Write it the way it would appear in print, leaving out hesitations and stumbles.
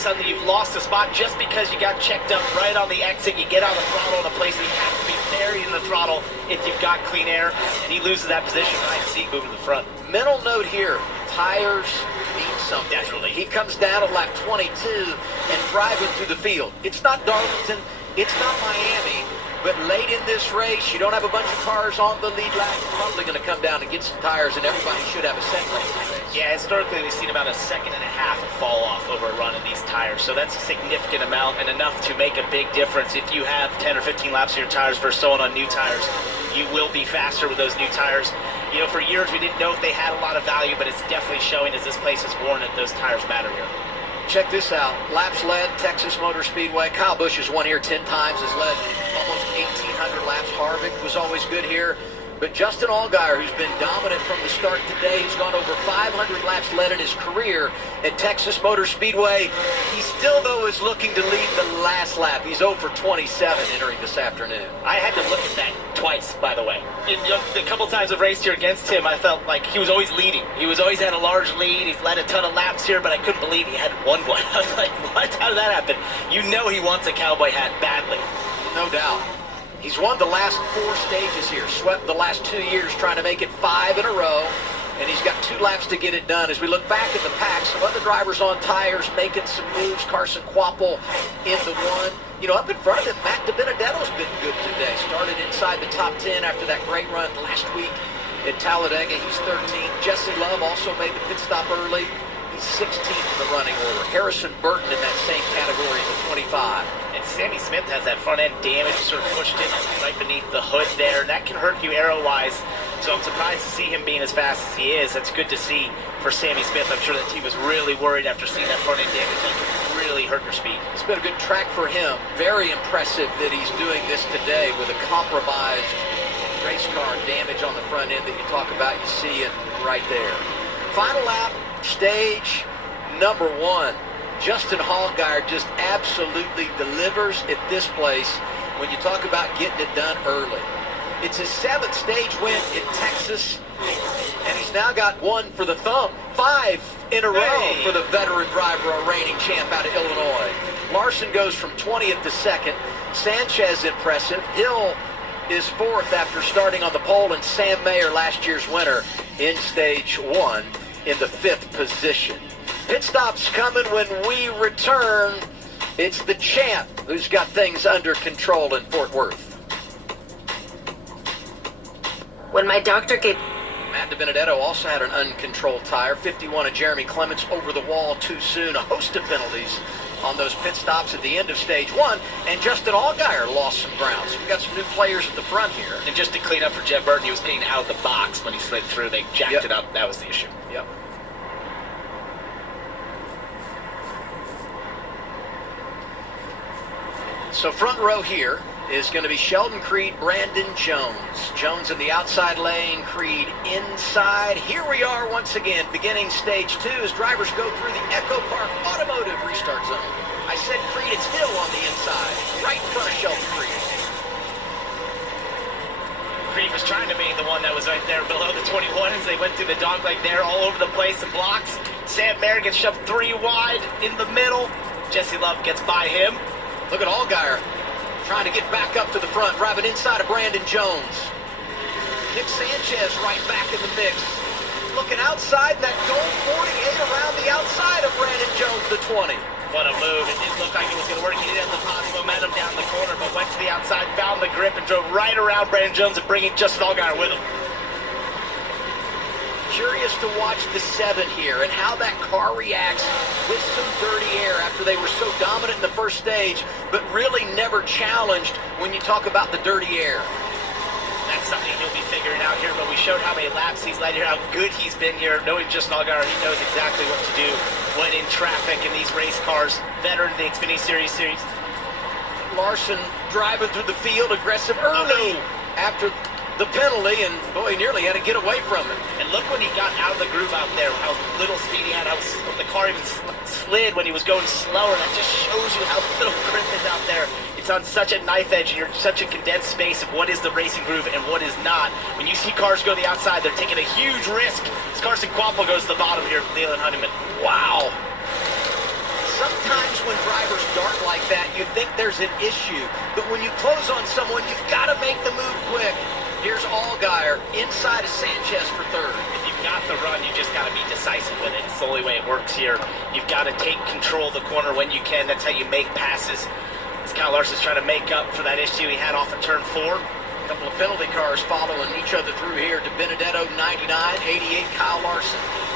sudden you've lost a spot just because you got checked up right on the exit. You get on the throttle in a place that you have to be buried in the throttle if you've got clean air, and he loses that position. Right seat moving to the front. Mental note here, tires mean something. Definitely. He comes down at lap 22 and driving through the field. It's not Darlington, it's not Miami, but late in this race, you don't have a bunch of cars on the lead lap. You're probably going to come down and get some tires, and everybody should have a set lane race. Yeah, historically we've seen about a second and a half fall off over a run in these tires, so that's a significant amount and enough to make a big difference. If you have 10 or 15 laps of your tires versus someone on new tires, you will be faster with those new tires. You know, for years we didn't know if they had a lot of value, but it's definitely showing as this place is worn that those tires matter here. Check this out. Laps led, Texas Motor Speedway. Kyle Busch has won here 10 times, has led almost 1,800 laps. Harvick was always good here. But Justin Allgaier, who's been dominant from the start today, he's gone over 500 laps led in his career at Texas Motor Speedway. He still, though, is looking to lead the last lap. He's 0 for 27 entering this afternoon. I had to look at that twice, by the way. The couple times I've raced here against him, I felt like he was always leading. He was always had a large lead. He's led a ton of laps here, but I couldn't believe he had won one. I was like, what? How did that happen? You know he wants a cowboy hat badly. No doubt. He's won the last 4 stages here, swept the last 2 years trying to make it 5 in a row, and he's got 2 laps to get it done. As we look back at the pack, some other drivers on tires making some moves. Carson Quapple in the 1. You know, up in front of him, Matt DiBenedetto's been good today. Started inside the top 10 after that great run last week at Talladega. He's 13th. Jesse Love also made the pit stop early. He's 16th in the running order. Harrison Burton in that same category is a 25. And Sammy Smith has that front end damage sort of pushed in right beneath the hood there. That can hurt you aero-wise. So I'm surprised to see him being as fast as he is. That's good to see for Sammy Smith. I'm sure that team was really worried after seeing that front end damage. That can really hurt your speed. It's been a good track for him. Very impressive that he's doing this today with a compromised race car damage on the front end that you talk about. You see it right there. Final lap, stage number 1. Justin Allgaier just absolutely delivers at this place when you talk about getting it done early. It's his 7th stage win in Texas, and he's now got 1 for the thumb. 5 in a row for the veteran driver, a reigning champ out of Illinois. Larson goes from 20th to 2nd. Sanchez impressive. Hill is 4th after starting on the pole, and Sam Mayer, last year's winner, in stage 1 in the 5th position. Pit stop's coming when we return. It's the champ who's got things under control in Fort Worth. When my doctor gave... Matt DiBenedetto also had an uncontrolled tire. 51 of Jeremy Clements over the wall too soon. A host of penalties on those pit stops at the end of stage 1. And Justin Allgaier lost some ground. So we've got some new players at the front here. And just to clean up for Jeff Burton, he was getting out of the box when he slid through. They jacked it up. That was the issue. Yep. So front row here is going to be Sheldon Creed, Brandon Jones. Jones in the outside lane, Creed inside. Here we are once again, beginning stage 2 as drivers go through the Echo Park Automotive restart zone. I said Creed, it's Hill on the inside, right in front of Sheldon Creed. Creed was trying to be the one that was right there below the 21 as they went through the dogleg there all over the place and blocks. Sam Mayer gets shoved 3 wide in the middle. Jesse Love gets by him. Look at Allgaier trying to get back up to the front, driving inside of Brandon Jones. Nick Sanchez right back in the mix. Looking outside, and that gold 48 around the outside of Brandon Jones, the 20. What a move. It didn't look like it was going to work. He didn't have the positive momentum down the corner, but went to the outside, found the grip, and drove right around Brandon Jones and bringing Justin Allgaier with him. Curious to watch the 7 here and how that car reacts with some dirty air after they were so dominant in the first stage, but really never challenged when you talk about the dirty air. That's something he'll be figuring out here, but we showed how many laps he's led here, how good he's been here. Knowing Justin Allgaier, he knows exactly what to do when in traffic in these race cars. Veteran of the Xfinity Series. Larson driving through the field, aggressive early after the penalty, and boy, he nearly had to get away from it. And look when he got out of the groove out there, how little speed he had, how the car even slid when he was going slower. That just shows you how little grip is out there. It's on such a knife edge, and you're such a condensed space of what is the racing groove and what is not. When you see cars go the outside, they're taking a huge risk. As Carson Quapple goes to the bottom here for Leland Honeyman. Wow. Sometimes when drivers dart like that, you think there's an issue. But when you close on someone, you've got to make the move quick. Here's Allgaier inside of Sanchez for third. If you've got the run, you just got to be decisive with it. It's the only way it works here. You've got to take control of the corner when you can. That's how you make passes. As Kyle Larson's trying to make up for that issue he had off of turn 4. A couple of penalty cars following each other through here. De Benedetto, 99, 88, Kyle Larson.